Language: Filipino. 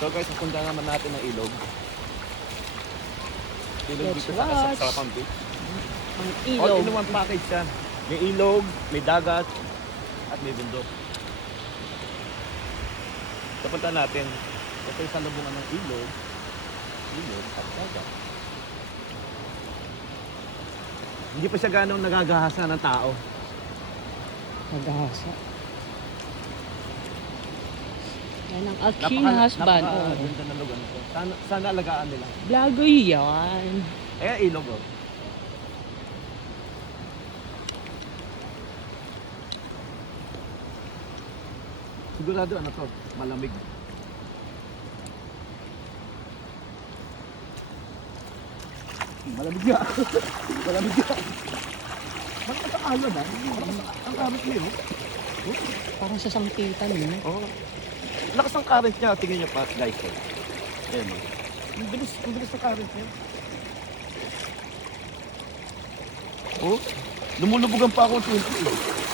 So guys, napunta naman natin ang ilog. Ilog Let's dito sa watch. Sarapang Beach. Ang All ilog. in one package yan. May ilog, may dagat, at may bundok. Napunta natin. Ito yung salubungan ng ilog at dagat. Hindi pa siya ganong nagagahasa ng tao. Nagahasa. Yan ang aking husband. Oh. Ganda ng lugar nito. Sana alagaan nila. Blagoy yan. Eh, ilog oh. Sigurado ano to, malamig. Malamig nga. Malamig nga. Bakit nakaalan ah? Ang karat niya eh. Parang sa sangkitan eh. Oo. Lakas ang current niya. Tingnan niyo pa guys. Ayan oh. Ang bilis ng current niya. Oh, lumulubugan pa ako ng 20 eh.